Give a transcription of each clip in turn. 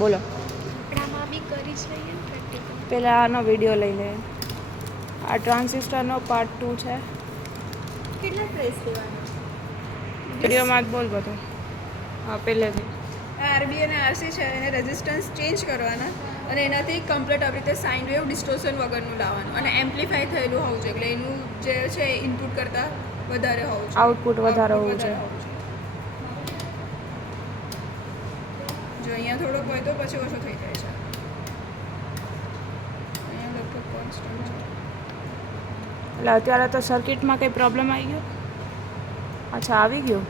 બોલો. આપણામાં બી કરી જ લઈએ ને પ્રેક્ટિકલ. પહેલાં આનો વિડીયો લઈ લે. આ ટ્રાન્ઝિસ્ટરનો પાર્ટ 2 છે. કેટલા ટ્રેસ લેવાના? વિડીયોમાં જ બોલ બધું. હા, પહેલેથી. આરબી અને આરસી છે એને રેઝિસ્ટન્સ ચેન્જ કરવાના અને એનાથી કમ્પ્લીટ આવી રીતે સાઇન વેવ ડિસ્ટોર્શન વગરનું લાવવાનું અને એમ્પ્લિફાય થયેલું હોવું જોઈએ. એટલે એનું જે છે ઇનપુટ કરતાં વધારે હોવું જોઈએ. આઉટપુટ વધારે હોવું જોઈએ. જો અહીંયા થોડોક હોય તો પછી ઓછો થઈ જાય છે. અહીંયા લગભગ કોન્સ્ટન્ટ છે. એટલે અત્યારે તો સર્કિટમાં કંઈ પ્રોબ્લેમ આવી ગયો? અચ્છા, આવી ગયો.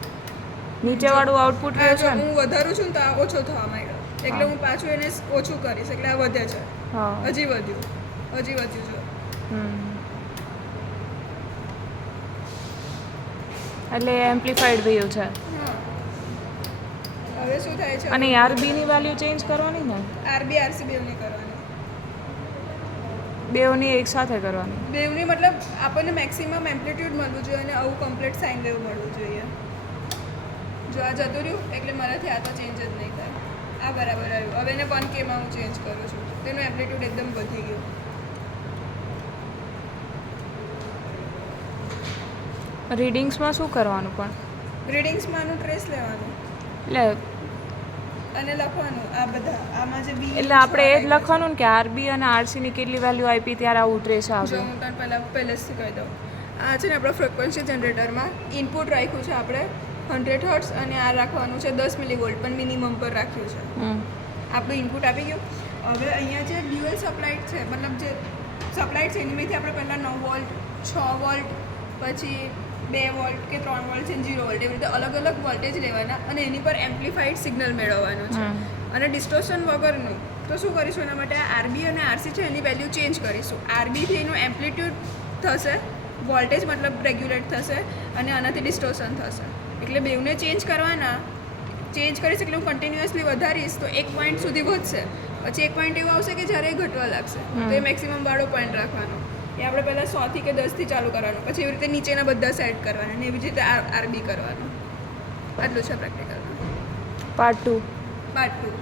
નીચેવાળું આઉટપુટ રહ્યું છે ને? હું વધારું છું ને તો આ ઓછો થવા માંડ્યો. એટલે હું પાછું એને ઓછું કરીશ એટલે આ વધે છે. હા. હજી વધ્યું છે. એટલે એમ્પ્લિફાઈડ વ્યૂ છે. હા. હવે શું થાય છે? અને આરબીની વેલ્યુ ચેન્જ કરવાની ને? આરબી આરસી બેવની કરવાની. બેવની એકસાથે કરવાની. બેવની મતલબ આપણને મેક્સિમમ એમ્પ્લિટ્યૂડ મળવું જોઈએ અને આવું કમ્પ્લીટ સાઇન વેવ મળવું જોઈએ. જો આ જતું રહ્યું એટલે મારાથી આ તો ચેન્જ જ નહીં થાય. આ બરાબર આવ્યું. હવે એને 1Kમાં હું ચેન્જ કરું છું. તેનું એમ્પ્લિટ્યૂડ એકદમ વધી ગયું. રીડિંગ્સમાં શું કરવાનું પણ? રીડિંગ્સમાં આનું ટ્રેસ લેવાનું એટલે અને લખવાનું આ બધા આમાં જે બી એટલે આપણે એ જ લખવાનું ને કે આરબી અને આરસીની કેટલી વેલ્યુ આપી ત્યારે આવું ટ્રેસ જો આવે. હું તને પહેલેથી કહી દઉં. આ છે ને આપણા ફ્રિક્વન્સી જનરેટરમાં ઇનપુટ રાખ્યું છે આપણે 100 હર્ટ્ઝ અને આ રાખવાનું છે 10 મિલીવોલ્ટ પણ મિનિમમ પર રાખ્યું છે. આપણું ઇનપુટ આપી ગયું. હવે અહીંયા જે ડ્યુઅલ સપ્લાઈડ છે મતલબ જે સપ્લાઈડ છે એનીમાંથી આપણે પહેલાં 9 વોલ્ટ 6 વોલ્ટ પછી 2 વોલ્ટ કે 3 વોલ્ટ છે 0 વોલ્ટ એવી રીતે અલગ અલગ વોલ્ટેજ લેવાના અને એની પર એમ્પ્લિફાઈડ સિગ્નલ મેળવવાનું છે અને ડિસ્ટોર્શન વગરનું. તો શું કરીશું એના માટે આરબી અને આરસી છે એની વેલ્યુ ચેન્જ કરીશું. આરબીથી એનું એમ્પ્લિટ્યૂડ થશે, વોલ્ટેજ મતલબ રેગ્યુલેટ થશે અને આનાથી ડિસ્ટોર્શન થશે. એટલે બેવને ચેન્જ કરવાના. ચેન્જ કરીશ એટલે હું કન્ટિન્યુઅસલી વધારીશ તો એક પોઈન્ટ સુધી વધશે. પછી એક પોઈન્ટ એવું આવશે કે જ્યારે એ ઘટવા લાગશે તો એ મેક્સિમમ વાળો પોઈન્ટ રાખવાનો. એ આપણે પહેલાં 100થી કે 10થી ચાલુ કરવાનું. પછી એવી રીતે નીચેના બધા સેટ કરવાના અને એવી જ રીતે આરબી કરવાનું. આટલું છે પ્રેક્ટિકલમાં. પાર્ટ 2. પાર્ટ 2.